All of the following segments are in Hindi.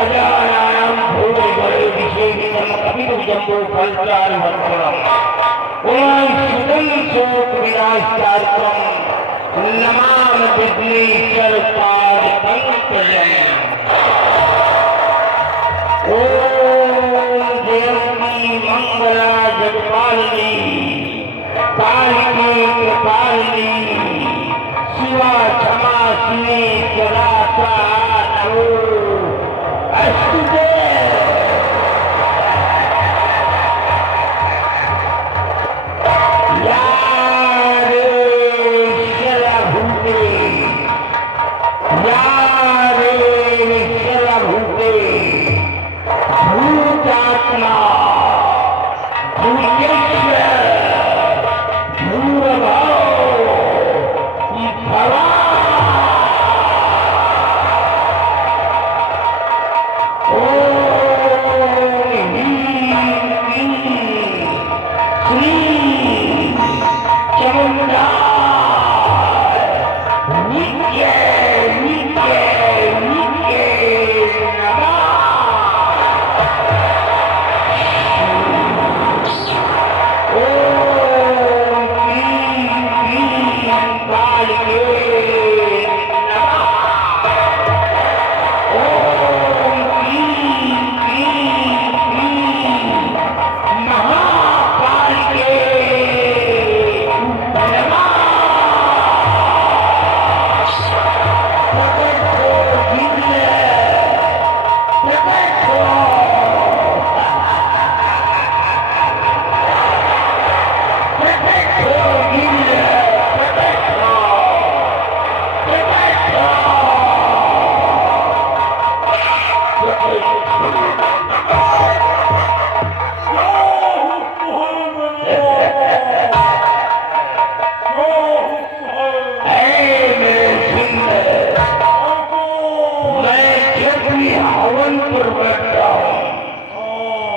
गजाननं भूतगणेशेन कपितजम्बो फलचारुहरम् ओम सुदं शोक विनाशार्कम् नमामि विघ्नेश्वर पादपङ्कजम् ओम जयंती मंगला जगपालिनी कालिनी कृपालिनी शिवा क्षमा शिवे सदा नमो अस्तुते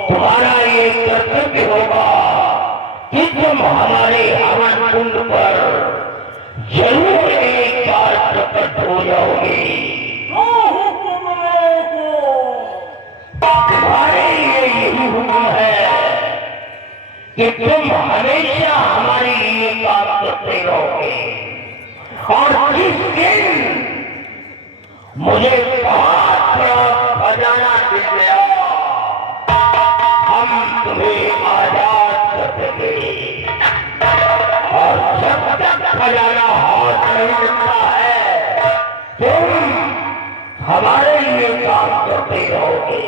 तुम्हारा ये कर्तव्य होगा कि तुम हमारे हवन कुंड पर जरूर एक बार प्रकट हो जाओगे। तुम्हारे लिए यही हुक्म है कि तुम हमेशा हमारे लिए काम करते रहोगे और जिस दिन मुझे बहुत बड़ा खजाना मिल गया हम तुम्हें आजाद कर देंगे और जब तक खजाना हाथ नहीं मिलता है तुम हमारे लिए काम करते रहोगे।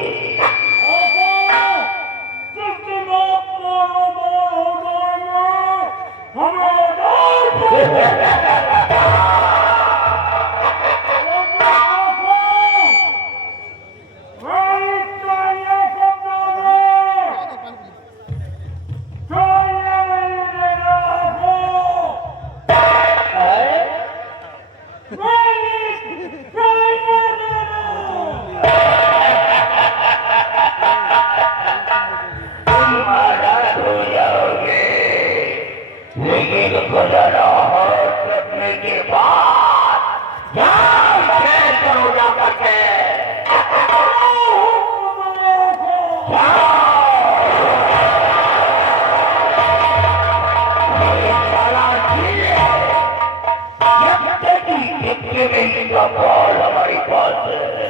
हमारे पास है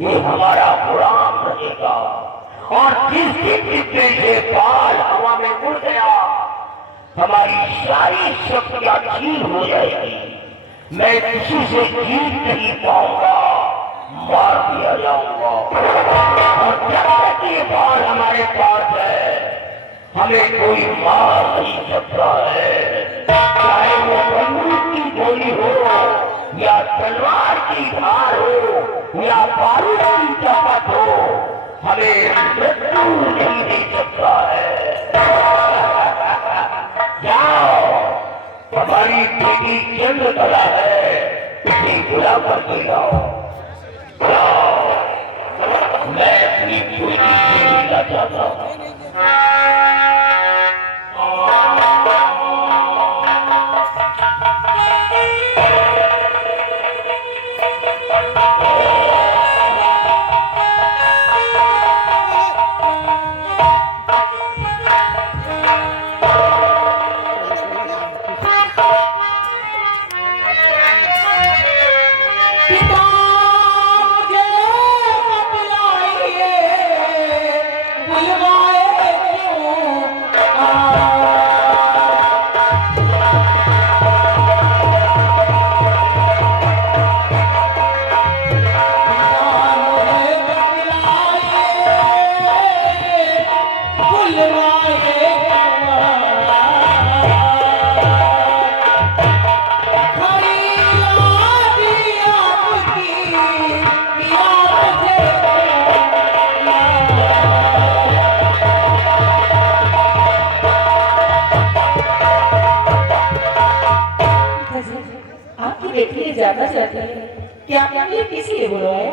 ये हमारा गुलाम रहेगा और जिस दिन से बाल हवा में उड़ गया हमारी सारी शक्तियां छीन हो जाएगी। मैं किसी से जीत नहीं पाऊंगा, मार दिया जाऊंगा और जब तक ये बाल हमारे पास है हमें कोई मार नहीं सकता है। चाहे वो बंदूक की गोली हो या तलवार की धार हो या बारूद की चपत हो हमें मृत्यु नहीं दे सकता है। जाओ हमारी बेटी चंद्रकला है इसे बुला कर के लाओ। मैं अपनी बेटी से मिलना चाहता हूँ। एक लिए जानना चाहते हैं कि आपने मुझे किस लिए बुलवाया?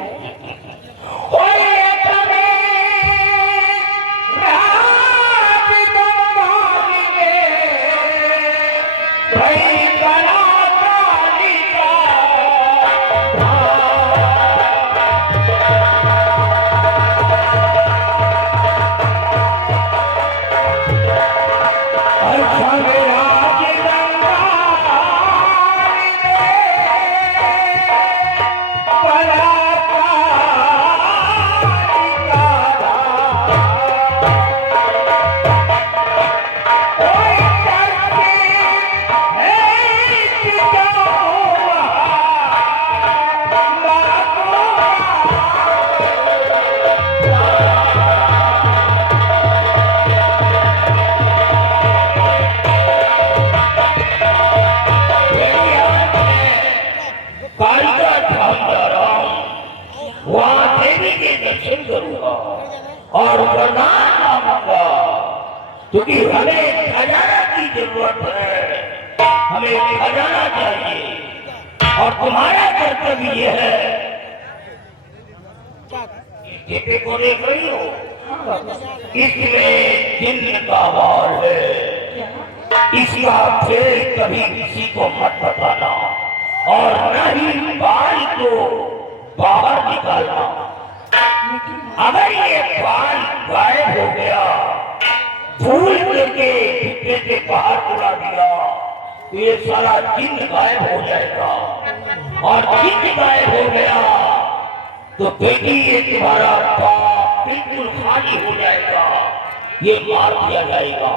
और वरदान मांगूंगा, क्योंकि हमें खजाना की जरूरत है, हमें खजाना चाहिए। और तुम्हारा कर्तव्य ये है, बेटे को देख रही हो, इसमें जिन्न का वाल है, इसका खेल कभी किसी को मत बताना और न ही बाल को बाहर निकालना। अगर ये बाल गायब हो गया, भूल करके डिब्बे से बाहर उड़ा दिया, तो ये सारा जिन्न गायब हो जाएगा। और जिन्न गायब हो गया तो बेटी ये तुम्हारा बाप बिल्कुल खाली हो जाएगा, ये मार दिया जाएगा।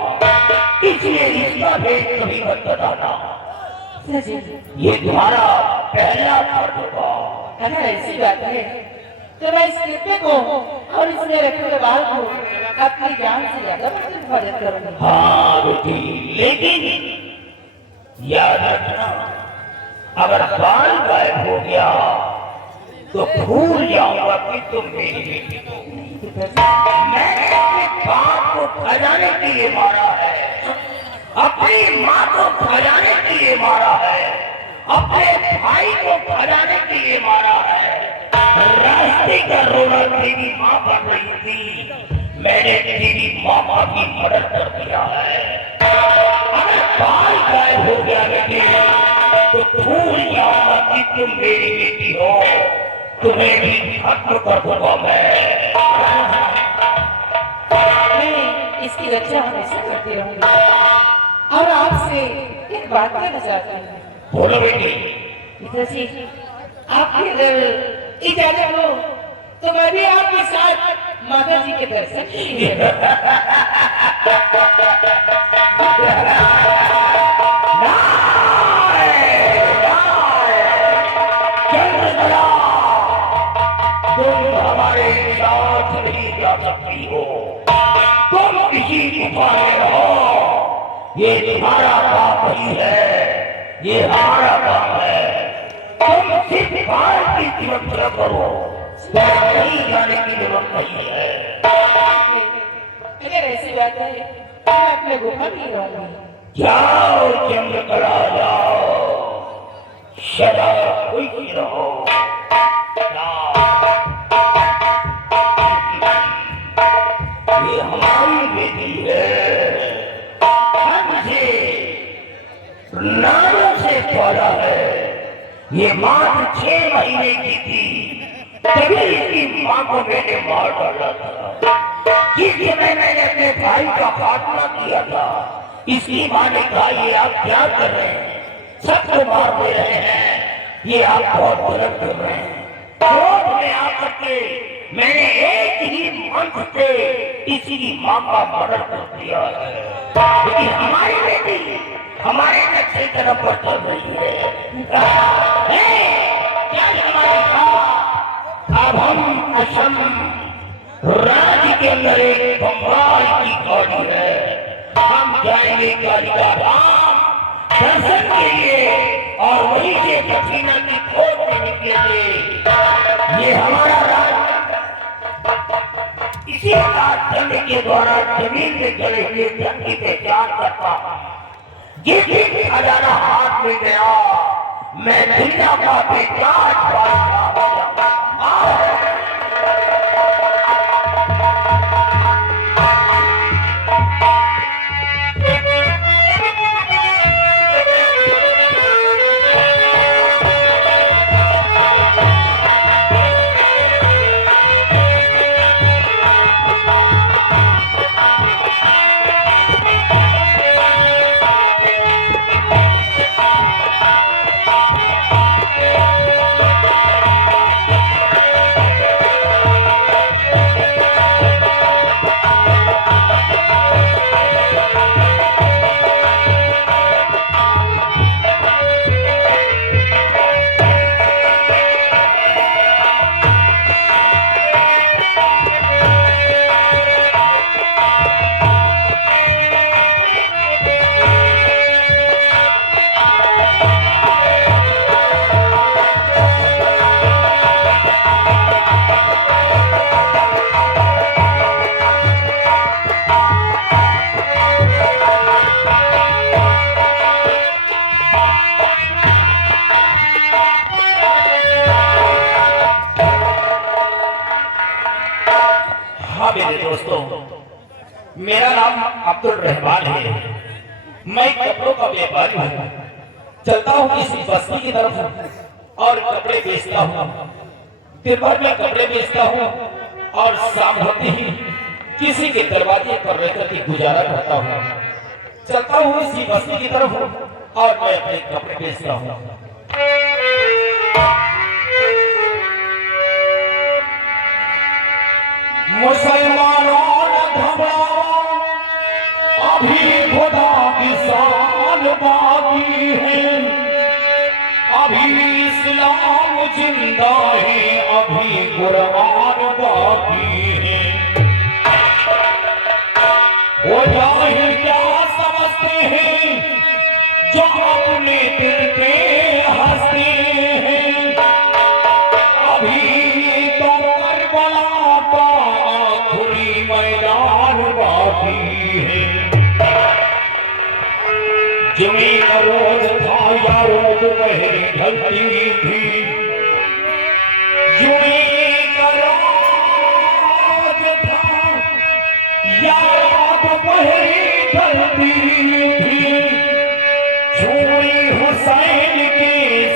इसलिए इसका भेद कभी मत बताना, ये तुम्हारा पहला फर्ज होगा। अगर ऐसी बात है तो मैं इस डिब्बे को और इसमें रखे हुए बाल को अपनी जान से ज्यादा हिफाजत करूंगी। हाँ बेटी, लेकिन याद रखना, अगर बाल गायब हो गया तो भूल जाऊंगा कि तुम मेरी बेटी हो। मैंने अपने बाप को खजाने के लिए मारा है, अपनी माँ को खजाने के लिए मारा है, अपने भाई को खजाने के लिए मारा है। रास्ते का रोना तेरी माँ बन रही थी, मैंने तेरी मामा की मदद कर दिया है। अगर बाल गायब हो गया बेटी तो भूल जाऊंगा कि तुम मेरी बेटी हो, तुम्हें भी खत्म कर दूंगा मैं। इसकी रक्षा हमेशा करती रहूंगी। और आपसे एक बात कहना चाहती हूँ। बोलो बेटी। पिताजी, आपकी अगर इजाजत हो तो मैं भी आपके साथ माता जी के दर्शन के लिए तुम हमारे साथ नहीं जा सकती हो, तुम किसी गुफा में रहो, ये तुम्हारा काम नहीं है, ये हमारा काम है। तुम सिर्फ बाल की सुरक्षा करो, कहीं जाने की जरूरत नहीं है। अगर ऐसी बात है तो मैं अपने गुफा में रहूंगी। जाओ चंद्रकला जाओ, सदा खुश रहो। ये हमारी बेटी है, हमसे नाम से पड़ा है। ये मात्र 6 महीने की थी, तभी इसकी माँ को मैंने मार डाला था। जिस समय मैंने अपने भाई का खात्मा किया था, इसकी माँ ने कहा ये आप क्या कर रहे हैं, सबको मार दे रहे हैं, ये आप बहुत गलत कर रहे हैं। क्रोध में आकर के मैंने एक ही मंत्र से इसकी माँ का मर्डर कर दिया है। लेकिन हमारी बेटी हमारे नक्शे तरफ पर चल रही है। चल हमारे साथ, अब हम असम राज्य के अंदर एक बंगाल की गाड़ी है, हम जाएंगे कालिका धाम दर्शन के लिए और वहीं से सफीना की खोज में निकलेंगे। ये हमारा राज्य इसी रात चंद्र के द्वारा जमीन में गड़े हुए धन की पहचान करता है। जिस दिन खजाना हाथ में गया, मैं दुनिया का विकास बादशाह हो जाऊंगा। हाँ मेरे दोस्तों, मेरा नाम अब्दुल रहमान है। मैं कपड़ों का व्यापारी हूँ। चलता हूँ किसी बस्ती की तरफ और कपड़े बेचता हूँ। दिन भर में कपड़े बेचता हूँ और शाम होते ही किसी के दरवाजे पर रहकर के गुजारा करता हूँ। चलता हूँ इसी बस्ती की तरफ और मैं अपने कपड़े बेचता हूँ। मुसलमानों न घबराओ, अभी खुदा की शान बाकी है। अभी इस्लाम जिंदा है, अभी कुरान बाकी है। वो जाहिल क्या समझते हैं जो अपने दिल पे हंसते हैं। अभी तो करबला का आखिरी मैदान बाकी है। जुमे का रोज था यारों दोपहर ढलती थी। जुमे का रोज था यारों दोपहर ढलती थी। छुरी हुसैन के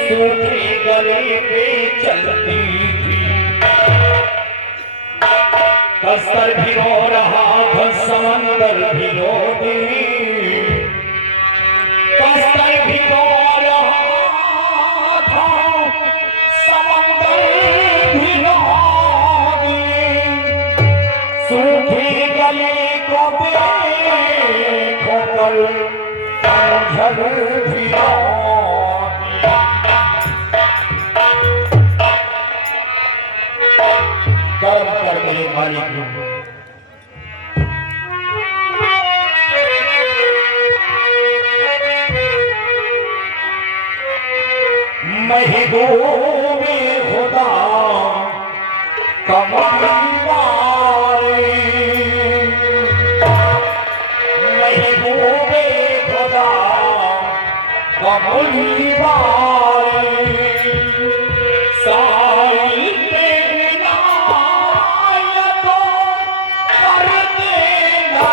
सूखे गले पे चलती थी। कसर भी रो रहा था, समंदर भी रो दी। कसर भी रो रहा था, समंदर भी रो दी। सूखे गले को देखो कर झड़ भी रो दी। कर्म कर मेरे मालिक हूँ। महबूबे खुदा कमलवारे, महबूबे खुदा कमलवारे। साई पे विनायत कर देना।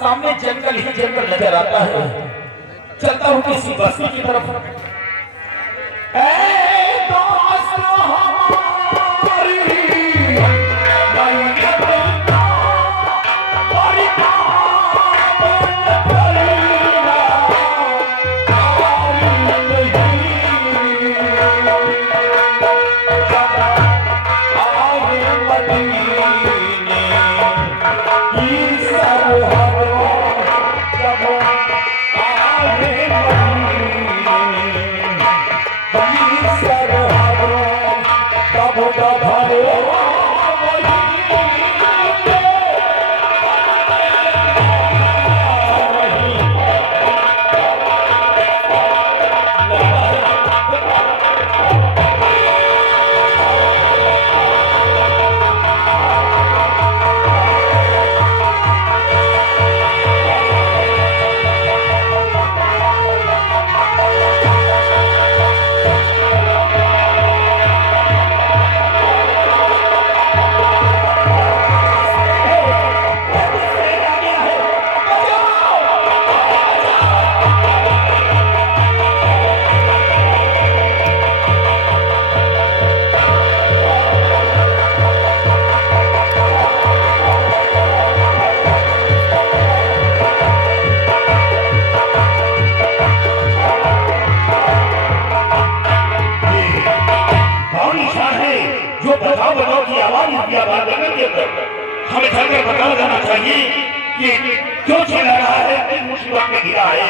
सामने जंगल ही जंगल नजर आता है। चलता हूँ किसी बस्ती की तरफ। हमें जाकर पता लगाना चाहिए कि क्यों चिल्ला रहा है, किस मुसीबत में घिरा है।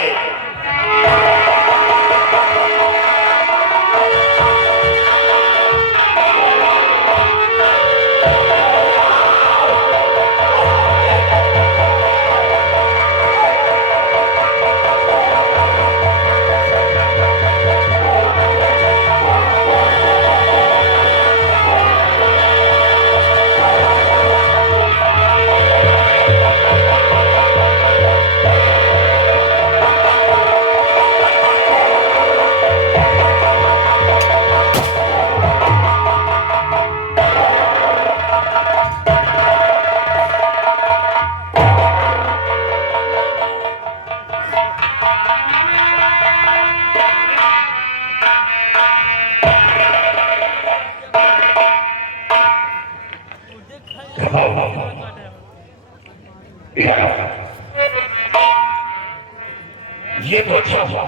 ये तो अच्छा हुआ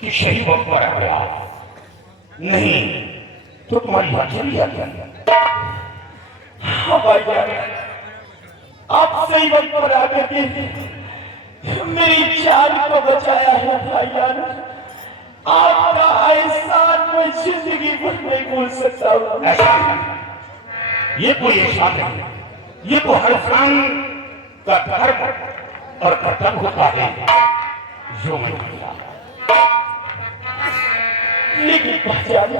कि सही वक्त पर आ गया, नहीं तो तुम्हारी बात चली जाती। हाँ भाईजान, आप सही वक्त पर आकर के मेरी जान को बचाया है भाईजान। आपका एहसान मैं जिंदगी भर नहीं भूल सकता हूँ। ऐसा ये कोई एहसान नहीं, ये तो हर इंसान का धर्म और कर्तव्य होता है जो मैं किया। लेकिन भाईजान,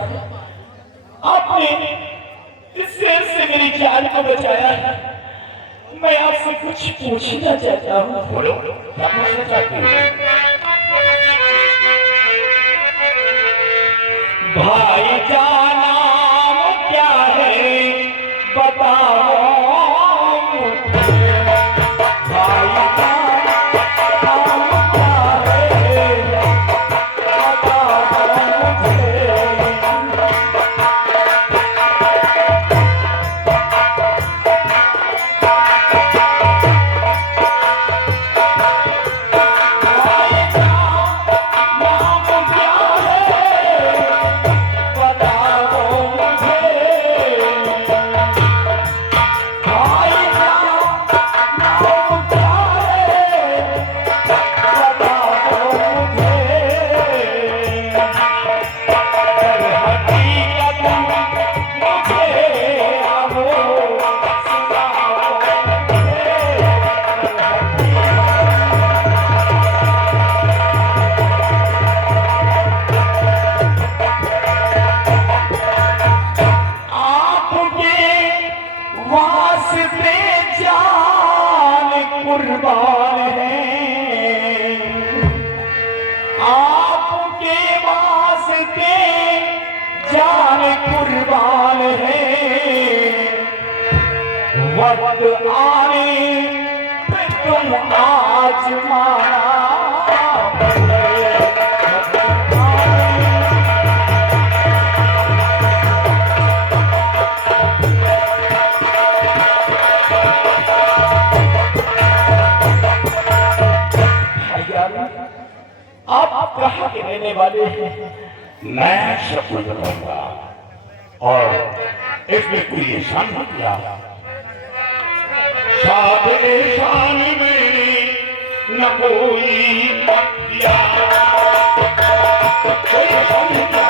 आपने इस शेर से मेरी जान को बचाया है। मैं आपसे कुछ पूछना चाहता हूँ। बोलो, क्या पूछना चाहते हो? भाईजान नाम क्या है बताओ मुझे। भाईजान कुर्बान हैं, आपके वास्ते जान कुर्बान है। वक्त आने पे तुम आज माना आप कहाँ के रहने वाले हैं? मैं सब कुछ बताऊंगा और इसमें कोई एहसान मत किया। साथ एहसान मैंने न कोई मत किया, कोई एहसान नहीं किया।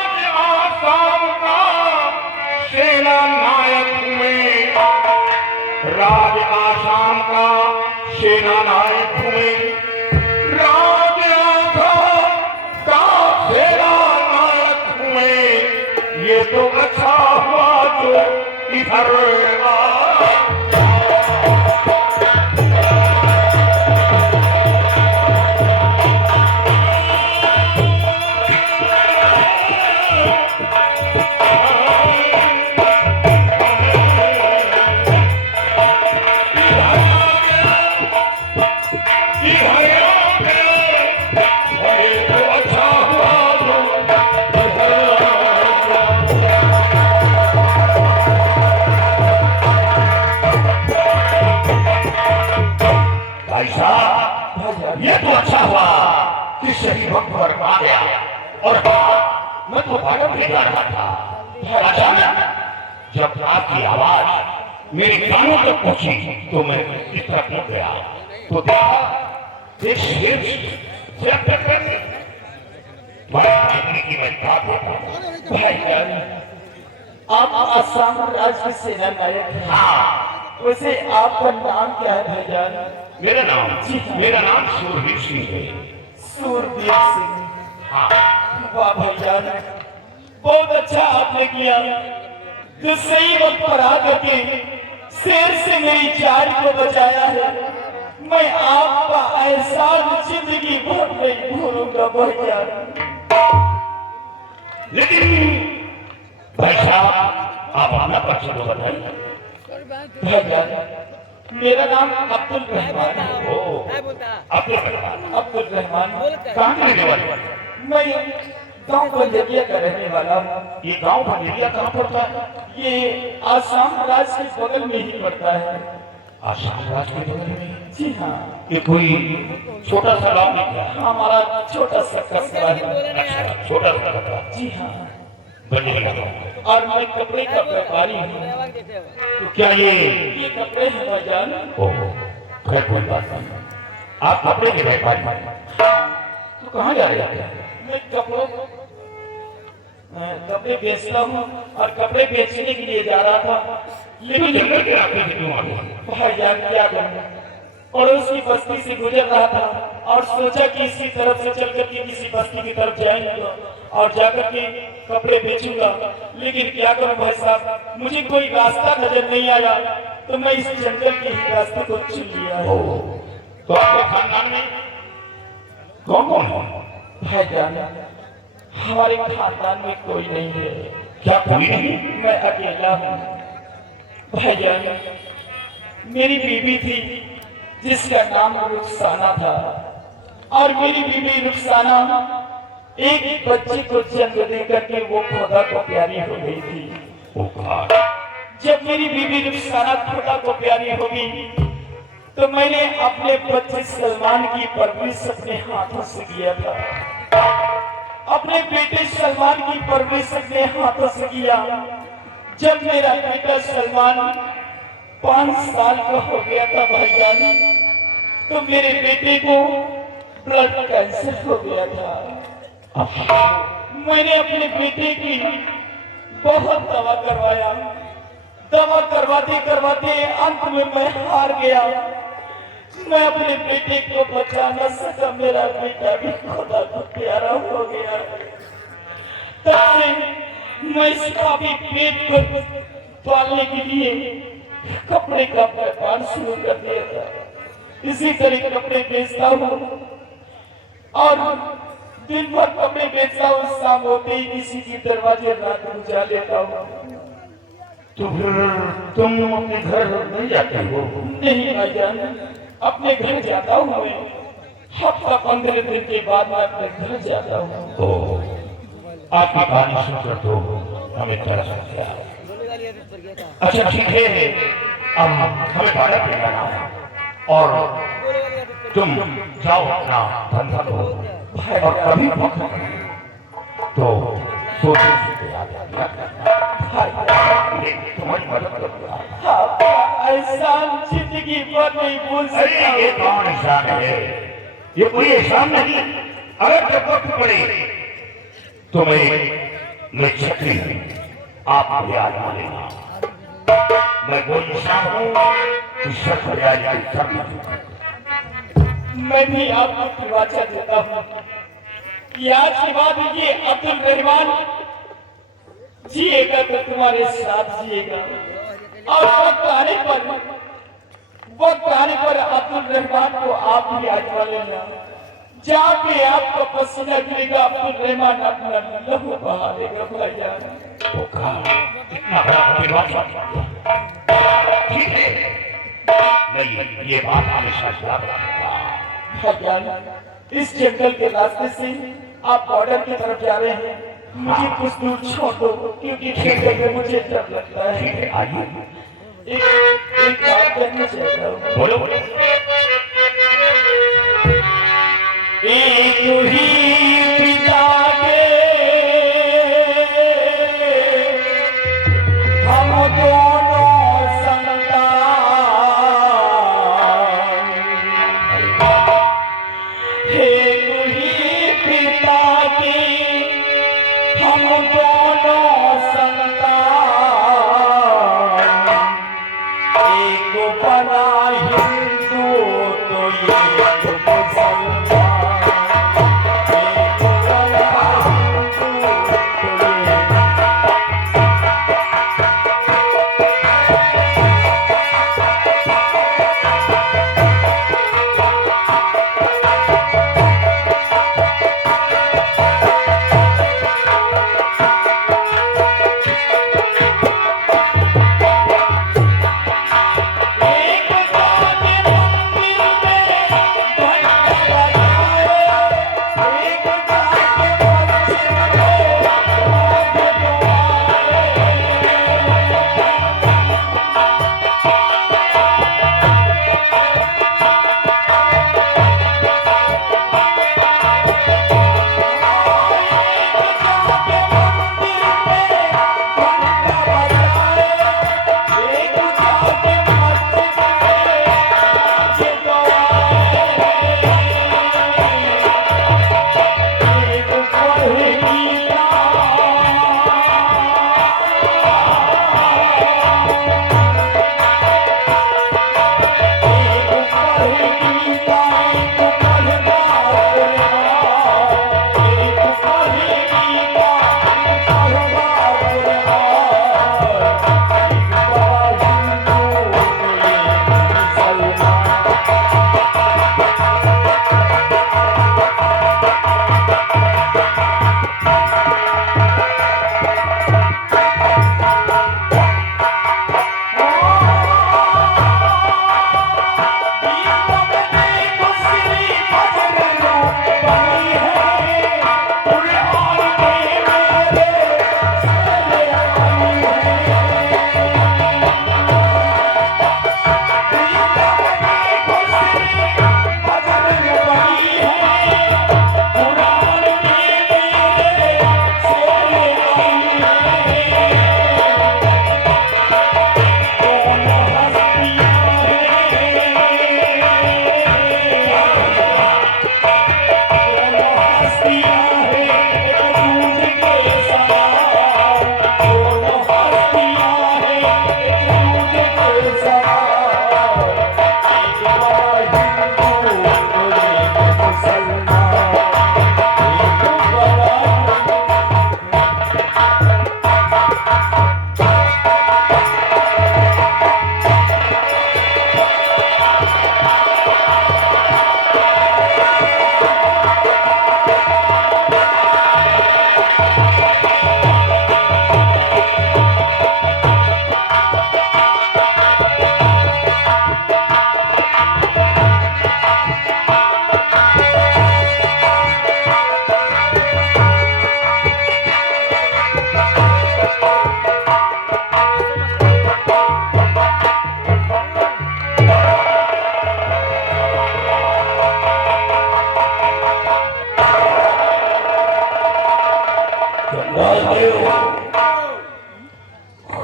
राज आसाम का सेना नायक हुए, राज आसाम का सेना नायक हुए। ये तो अच्छा हुआ जो इधर आया। ये तो अच्छा हुआ कि सही वक्त पर आ गया। और मैं तो भागम भी जा रहा था, अचानक जब आपकी आवाज मेरे कानों तक पहुंची तो मैं इस तरफ मुड़ गया तो देखा एक शेर की मैं बात होता। भाईजान, आप आसाम राज्य के सेना नायक हैं। हाँ, वैसे आपका नाम क्या है भाईजान? मेरा नाम सूरवीर सिंह है। सूरवीर सिंह। हाँ, वाह भाईजान, बहुत अच्छा आपने किया जो सही वक्त पर आकर के शेर से मेरी जान को बचाया है। मैं आपका एहसान जिंदगी भर नहीं भूलूंगा भाईजान। लेकिन भाई साहब आप अपना परिचय तो बताइए। भाईजान, मेरा नाम अब्दुल रहमान है। अब्दुल रहमान कहाँ के रहने वाले? मैं गांव बंजरिया का रहने वाला हूँ। ये गांव बंजरिया कहाँ पड़ता है? ये आसाम राज्य के बगल में ही पड़ता है। आसाम राज्य के बगल में? जी हाँ। ये कोई छोटा सा गांव नहीं है? हमारा छोटा सा कस्बा है। अच्छा, छोटा सा कस्बा। जी हाँ। बंजरिया गांव। और मैं कपड़े का व्यापारी हूँ। तो क्या ये कपड़े हैं भाईजान? ओहो, खैर कोई बात नहीं। आप कपड़े के व्यापारी हैं? तो कहाँ जा रहे हैं? मैं कपड़े बेचता हूँ और कपड़े बेचने के लिए जा रहा था, लेकिन जंगल के रास्ते से क्यों आ गए? भाईजान क्या करूँ, पड़ोस की बस्ती से गुजर रहा था और सोचा कि इसी तरफ से चल करके किसी बस्ती की तरफ जाएंगे और जाकर के कपड़े बेचूंगा, लेकिन क्या करूं भाई साहब, मुझे कोई रास्ता नजर नहीं आया तो मैं इस जंगल के ही रास्ते को चुन लिया है। तो आपके खानदान में कौन कौन है? भाईजान, हमारे खानदान में कोई नहीं है। क्या कोई नहीं? मैं अकेला हूँ भाईजान। मेरी बीवी थी जिसका नाम रुखसाना था, और मेरी बीवी रुखसाना एक बच्चे को जन्म देकर के वो खुदा को प्यारी हो गई थी। जब मेरी बीवी रुखसाना खुदा को प्यारी हो गई तो मैंने अपने बच्चे सलमान की परवरिश अपने हाथों से किया था। अपने बेटे सलमान की परवरिश अपने हाथों से किया। जब मेरा बेटा सलमान 5 साल का हो गया था भाईजान, तो मेरे बेटे को ब्लड कैंसर हो गया था। मैंने अपने बेटे की बहुत दवा करवाया। दवा करवाते करवाते अंत में मैं हार गया। मैं अपने बेटे को बचा न सका, मेरा बेटा भी खुदा को प्यारा हो गया। तब से मैं इसका भी पेट को पालने के लिए कपड़े का व्यापार शुरू कर दिया था। इसी तरह कपड़े बेचता हूँ और दिन भर कपड़े बेचता हूँ, शाम होते ही किसी की दरवाजे रात बुझा लेता हूँ। तो फिर तुम अपने घर नहीं जाते हो? नहीं भाईजान, अपने घर जाता हूँ मैं। हफ्ता 15 दिन के बाद मैं अपने घर जाता हूँ। आपकी कहानी सुनकर तो हमें तरस आ गया। अच्छा ठीक है, अब हमें बाहर पे जाना है और तुम जाओ अपना धंधा करो, और कभी वक्त तो सोचो तुम्हारी मदद करूंगा। एहसान जिंदगी भर नहीं भूल सकता। ये कौन एहसान है? ये कोई एहसान नहीं। अगर जब वक्त पड़े तो मैं छत्री हूँ, आप मुझे आजमा लेना। मैं वो इंसान हूँ जो सच हरियाली की सब। मैं भी आपको खिलवाचा देता हूँ कि आज के बाद ये अब्दुल रहमान जिएगा तो तुम्हारे साथ जिएगा, और वक्त आने पर अब्दुल रहमान को आप भी आजमा लेना। जहाँ पे आपका पसीना गिरेगा अब्दुल रहमान अपना लहू बहा देगा भाईजान। इतना बड़ा परिवार, ठीक है, मैं ये बात हमेशा याद रखूंगा। भाईजान, इस जंगल के रास्ते से आप बॉर्डर की तरफ जा रहे हैं, मुझे कुछ दूर छोड़ दो, क्योंकि जंगल में मुझे डर लगता है। ठीक है, आइए। एक बात कहना चाहता हूँ। बोलो। एक ही पिता के हम दोनों संतान, एक ही पिता के हम दोनों संतान, एक बना हिंदू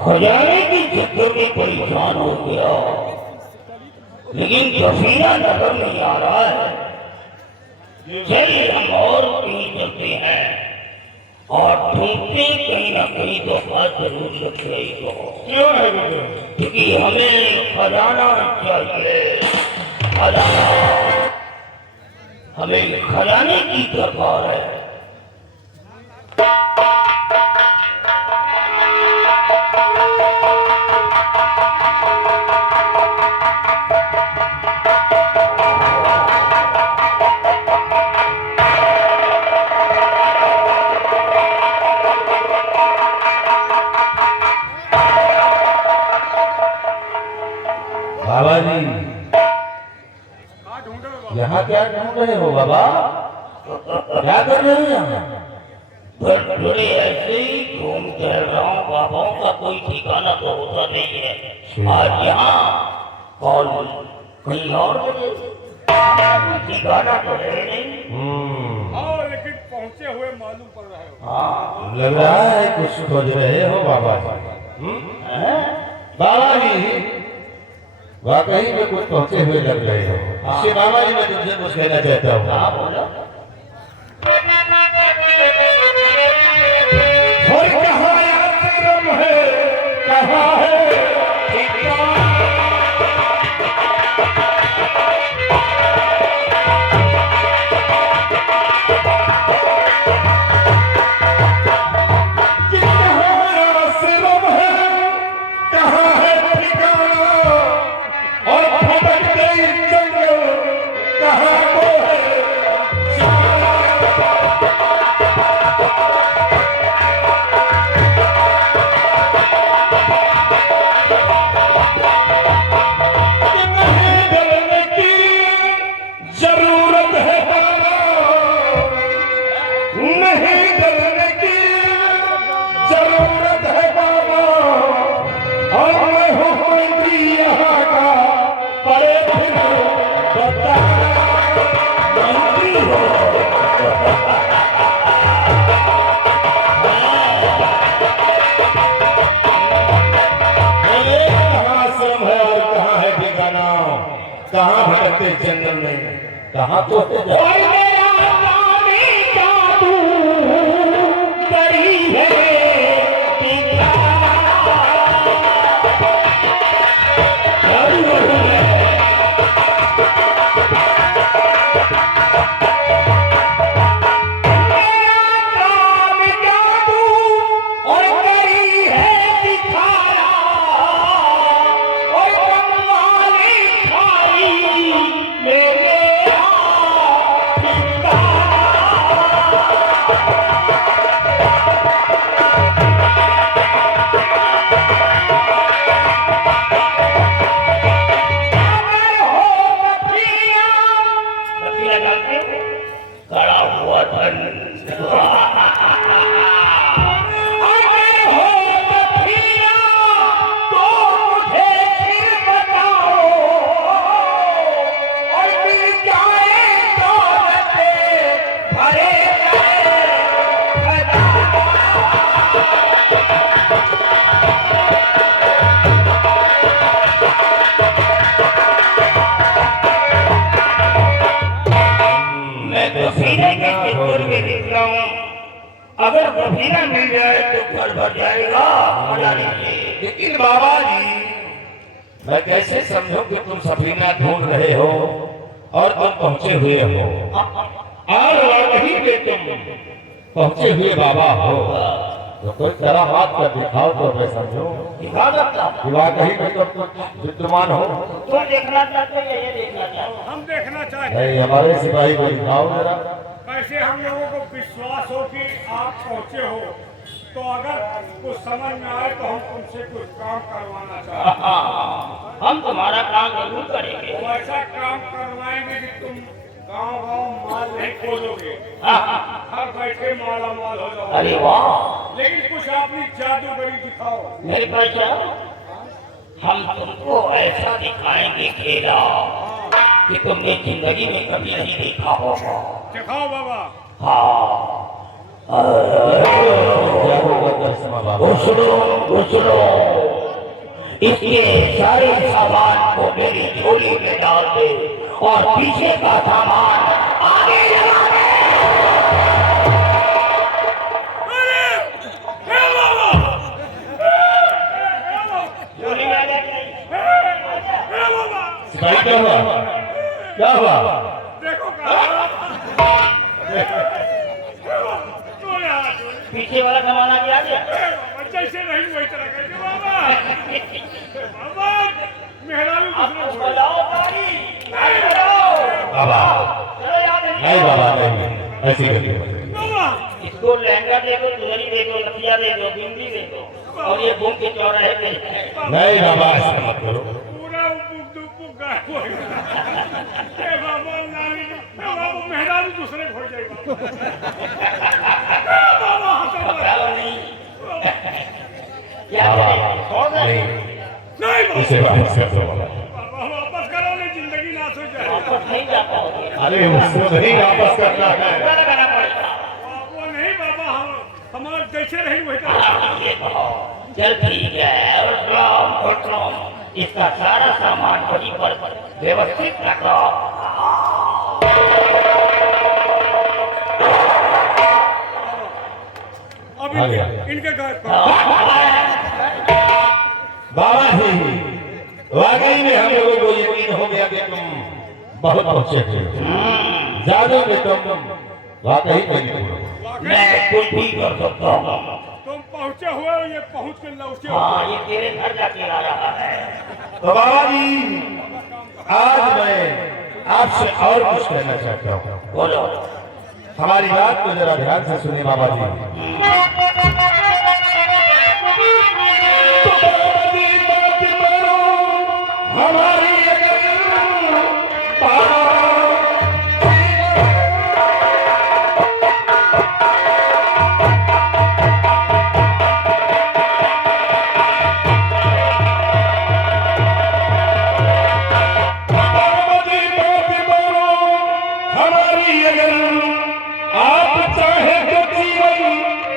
खजाने की चक्कर में परेशान हो गया, लेकिन सफीना नजर नहीं आ रहा है। चलिए हम और कहीं चलते हैं और ढूंढते कहीं ना कहीं तो बात जरूर लग गई हो। क्यों है क्योंकि हमें खजाना चाहिए, खजाना, हमें खजाने की दरकार है। बाबा जी, यहाँ क्या ढूंढ रहे हो बाबा? क्या कर रहे हो यहाँ? थोड़े ऐसे ही घूम टहल रहा हूँ, बाबाओं का कोई ठिकाना तो होता नहीं है। आज यहाँ कॉल कहीं और ठिकाना तो है नहीं। लेकिन पहुंचे हुए मालूम पड़ रहे हो। हाँ, लग रहा है कुछ खोज रहे हो बाबा जी। बाबा जी वाकई में कुछ पहुंचे हुए लग रहे हो। इससे बाबा जी मैं तुमसे कुछ कहना चाहता हूँ। हाँ बोलो। और कहाँ आश्रम है, कहाँ है ठिकाना? कहाँ भटकते जंगल में, कहाँ तो खड़ा हुआ धन अगर बफीना मिल जाए तो घर भर जाएगा। लेकिन बाबा जी मैं कैसे समझूं कि तुम सफीना ढूंढ रहे हो और तुम पहुंचे हुए हो, और वहीं पे तुम पहुंचे हुए बाबा हो, तो कोई तरह हाथ कर दिखाओ तो मैं समझूं दिखा सकता कि वाकई में तुम कुछ विद्यमान हो। तो देखना चाहते हैं, ये देखना चाहते हैं। हम देखना चाहते नहीं, हमारे सिपाही को दिखाओ जरा। कैसे हम लोगों को विश्वास हो कि आप पहुंचे हो, तो अगर कुछ समझ में आए तो हम तुमसे कुछ काम करवाना चाहते हैं। हम तुम्हारा काम जरूर करेंगे। वो ऐसा काम करवाएंगे कि तुम गांव माल नहीं खोलोगे, घर बैठे माला माल हो जाओगे। अरे वाह, लेकिन कुछ अपनी जादूगरी दिखाओ। मेरे पास हम तुमको ऐसा दिखाएंगे खेला कि तुमने जिंदगी में कभी नहीं देखा होगा। दिखाओ बाबा। हाँ, क्या होगा क्षमा बाबा। घुसड़ो इसके सारे सामान को मेरी झोली में डाल दे और पीछे का सामान आगे लगा दे। सिपाही क्या हुआ? क्या हुआ? पीछे वाला सामान आगे आ गया। जैसे नहीं वही तरह का बाबा। बाबा मेहरारू बाबा नहीं बाबा नहीं, ऐसी गलती मत करिए। बाबा इसको लहंगा दे दो, चुनरी दे दो, लफिया दे दो, बिंदी दे दो और ये घूम के चौराहे पे नहीं बाबा ऐसा मत करो। पूरा उपुक गायब हो गया। ए बाबा नानी बाबा मेहरारू दूसरे हो जाएगा। बाबा क्या नहीं नहीं उसे वापस कर दो बाबा। बाबा वापस करो नहीं, जिंदगी नाश हो जाए। वापस नहीं जा पाओगे। अरे उसको नहीं वापस करना है। लगाना पड़ेगा। वो नहीं बाबा, हम हमारा जैसे रही वही तरह। चल ठीक है, उठ लो। इसका सारा सामान वहीं पर व्यवस्थित रखो। अब आ गया। इनके घर बाबा जी वाकई में हम लोगों को यकीन हो गया कि तुम बहुत पहुंचे थे। जादू में तुम वाकई में मैं कुछ भी कर सकता हूँ। तुम पहुंचे हुए हो, ये पहुंच के लौटे हो। हाँ, ये तेरे घर जाके ला रहा है। तो बाबा जी आज मैं आपसे और कुछ कहना चाहता हूँ। बोलो। हमारी बात को जरा ध्यान से सुनिए बाबा जी। हमारी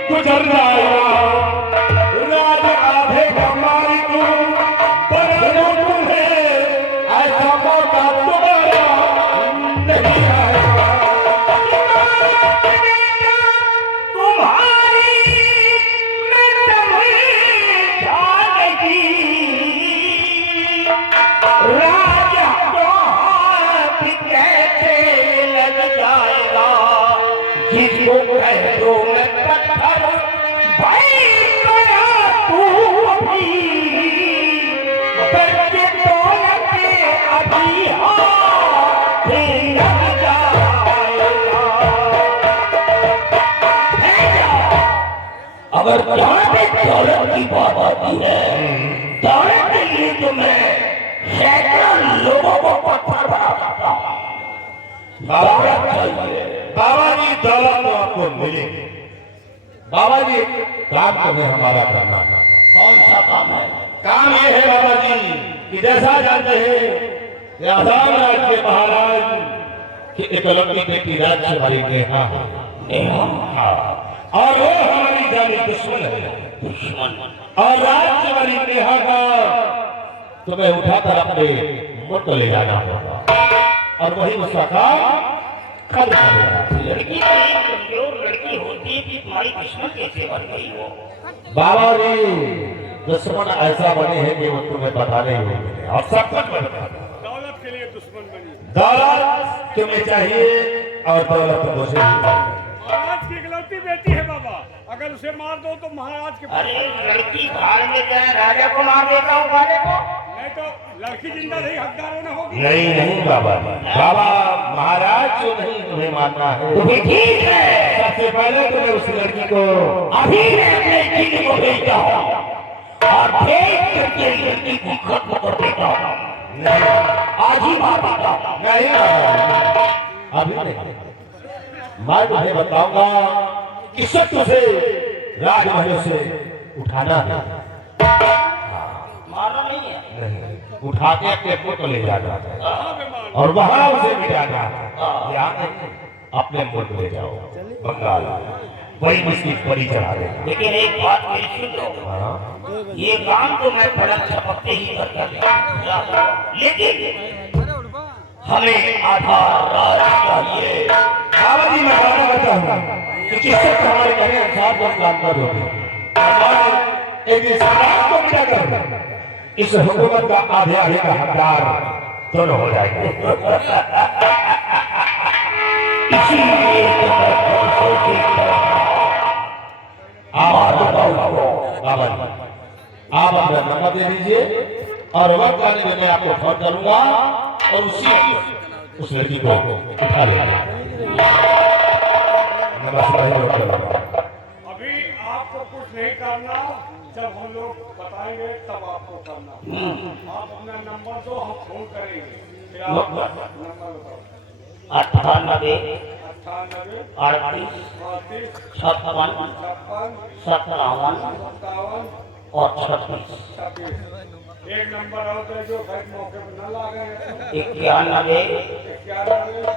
गुजरना राज आधे कमाई को पर तुम्हें ऐसा मौका दोबारा नहीं आएगा। तुम्हारी जाएगी राजा तो हाथ कैसे लग जाएगा। जिसको कह दो मैं पत्थर भाई गया तू अभी बच्चे दौलत अभी हाथ लग जाएगा। अगर जहाँ पे दौलत की बात आती है, दौलत के लिए तो मैं सैकड़ों लोगों को पत्थर बना सकता हूँ। दौलत चाहिए। बाबा जी दौलत तो आपको मिलेगी। बाबा जी काम तुम्हें हमारा करना है। कौन सा काम है? काम ये है बाबा जी कि जैसा जानते हैं कि आसाम राज्य के महाराज की एकलव्य बेटी राज्य वाली नेहा है। हाँ, और वो हमारी जानी दुश्मन है। और राज्य वाली नेहा का तुम्हें उठाकर अपने मुल्क ले जाना होगा और वही उसका काम खत्म कर देना। लड़की तो एक कमजोर लड़की होती है कि तुम्हारी किस्मत कैसे बन गई हो? बाबा जी दुश्मन ऐसा बने हैं कि वो तुम्हें पता नहीं होंगे और सब कुछ बनता है। दौलत के लिए दुश्मन बनी। दौलत तुम्हें चाहिए और दौलत मुझे ही चाहिए। महाराज की इकलौती बेटी है बाबा, अगर उसे मार दो तो महाराज के अरे लड़की भाड़ में जाए, राजा को मार देता हूँ भाड़े को। नहीं तो लड़की जिंदा रही हकदारों ने होगी। नहीं नहीं बाबा बाबा महाराज जो नहीं तुम्हें मानना है तो भी ठीक है। सबसे पहले तुम्हें उस लड़की को अभी मैं अपने जिन को भेजता हूँ और भेज करके लड़की को खत्म कर देता हूँ। आज ही मार देता हूँ। नहीं बाबा अभी नहीं। मैं तुम्हें बताऊंगा कि सत्य से राजमहल से उठाना है। मारना नहीं है। नहीं उठा के अपने मुल्क ले जाना है हाँ बेमान। और वहां उसे मिटाना है। यहाँ नहीं अपने मुल्क ले जाओ बंगाल। वही मुझकी परी चढ़ा देगा। लेकिन एक बात मेरी सुन लो, हाँ? ये काम तो मैं पलक झपकते ही कर दिया, लेकिन हमें आधार राज चाहिए। बाबा जी मैं कहना चाहता हूँ कि किससे हमारे कहने अनुसार जब काम कर दोगे एक दिन समाज को क्या कर इस हुकूमत का आधे आधे का हकदार दोनों हो जाएंगे। इसीलिए तो मैं तुमको देखता हूं। बाबा जी आप अपना नंबर दे दीजिए और वक्त आने में मैं आपको फोन करूंगा और उस लड़की को उठा लेंगे। अभी आपको कुछ नहीं करना, जब हम लोग बताएंगे तब आपको करना। आप अपना नंबर दो, हम फोन करेंगे। फिर आप नंबर बताओ। 98 98 38 38 56 56 57 57 और 36 36। एक नंबर और दे जो घर मौके पर न लागे। 91 91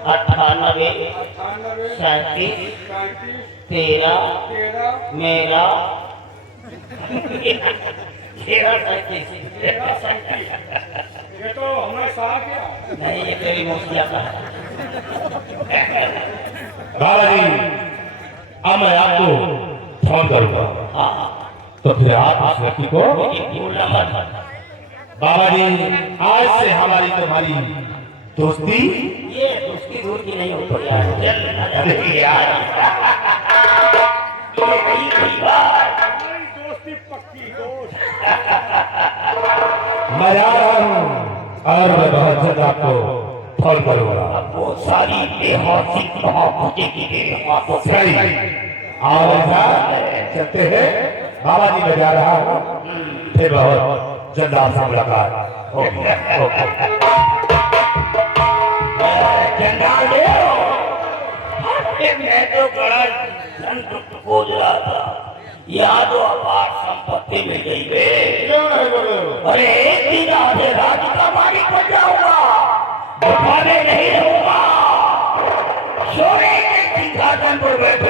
98 98 37 35 13 13 मेरा 13 37 ये तो हमें साथ क्या नहीं, ये तेरी मुखिया का है। बाबा जी अब मैं आपको फोन करूंगा हाँ, तो फिर आप उस लड़की को ये भूलना मत। बाबा जी आज से हमारी तुम्हारी दोस्ती ये दोस्ती दूर की नहीं होती यार, चल ना यार, ये नहीं कोई बात। हमारी दोस्ती पक्की दोस्त। मैं जा रहा हूँ और मैं बहुत जल्द आपको फोन करूंगा। अब वो सारी बेहौसी कहाँ पहुंचेगी मेरे हाथों से। सही आओ ऐसा चलते हैं। बाबा जी मैं जा रहा हूँ, फिर बहुत जल्द आपसे मुलाकात होगी। जंगल ले आओ। अरे मैं तो बड़ा धन खोज रहा था, यहाँ तो अपार संपत्ति मिल गई बे। अरे एक दिन आधे राज का मालिक बन जाऊंगा, दुकानें नहीं रहूंगा, सोने के सिंहासन पर बैठे